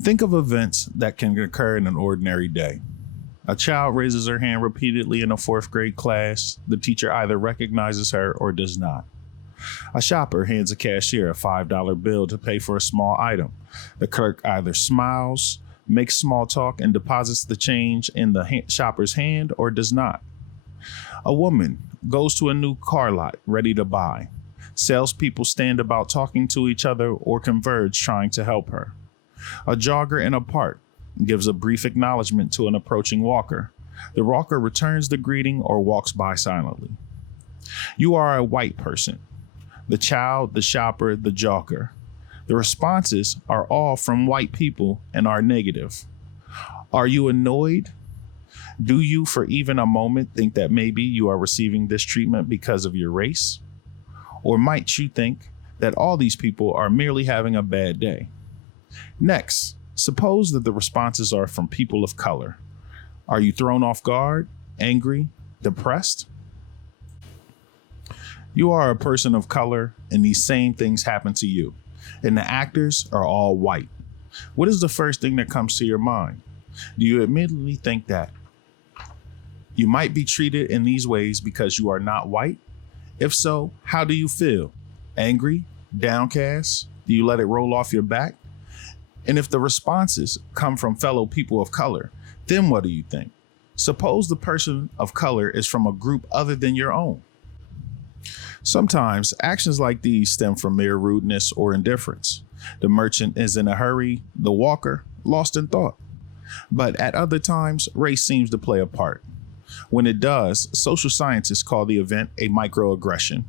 Think of events that can occur in an ordinary day. A child raises her hand repeatedly in a fourth grade class. The teacher either recognizes her or does not. A shopper hands a cashier a $5 bill to pay for a small item. The clerk either smiles, makes small talk, and deposits the change in the shopper's hand or does not. A woman goes to a new car lot ready to buy. Salespeople stand about talking to each other or converge trying to help her. A jogger in a park gives a brief acknowledgement to an approaching walker. The walker returns the greeting or walks by silently. You are a white person. The child, the shopper, the jogger. The responses are all from white people and are negative. Are you annoyed? Do you, for even a moment, think that maybe you are receiving this treatment because of your race? Or might you think that all these people are merely having a bad day? Next, suppose that the responses are from people of color. Are you thrown off guard, angry, depressed? You are a person of color, and these same things happen to you, and the actors are all white. What is the first thing that comes to your mind? Do you immediately think that you might be treated in these ways because you are not white? If so, how do you feel? Angry? Downcast? Do you let it roll off your back? And if the responses come from fellow people of color, then what do you think? Suppose the person of color is from a group other than your own. Sometimes actions like these stem from mere rudeness or indifference. The merchant is in a hurry, the walker lost in thought. But at other times, race seems to play a part. When it does, social scientists call the event a microaggression,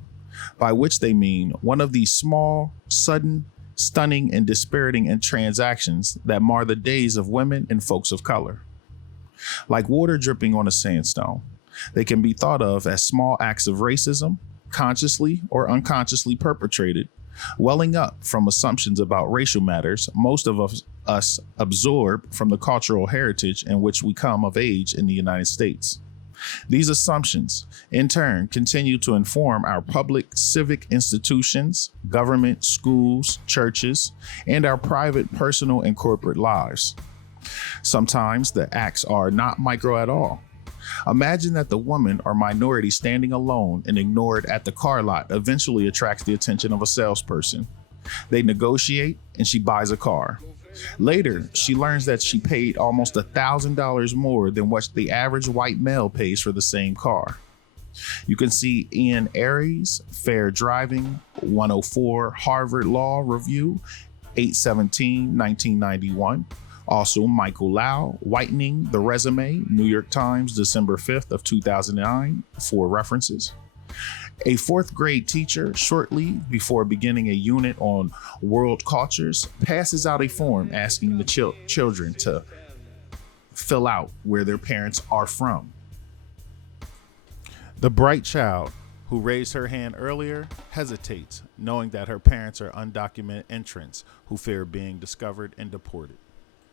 by which they mean one of these small, sudden, stunning, and dispiriting transactions that mar the days of women and folks of color. Like water dripping on a sandstone, they can be thought of as small acts of racism, consciously or unconsciously perpetrated, welling up from assumptions about racial matters most of us absorb from the cultural heritage in which we come of age in the United States. These assumptions, in turn, continue to inform our public civic institutions, government, schools, churches, and our private, personal, and corporate lives. Sometimes the acts are not micro at all. Imagine that the woman or minority standing alone and ignored at the car lot eventually attracts the attention of a salesperson. They negotiate and she buys a car. Later, she learns that she paid almost $1,000 more than what the average white male pays for the same car. You can see Ian Aries, Fair Driving, 104 Harvard Law Review, 8/17/1991. Also, Michael Lau, Whitening the Resume, New York Times, December 5th of 2009, for references. A fourth grade teacher, shortly before beginning a unit on world cultures, passes out a form asking the children to fill out where their parents are from. The bright child who raised her hand earlier hesitates, knowing that her parents are undocumented entrants who fear being discovered and deported.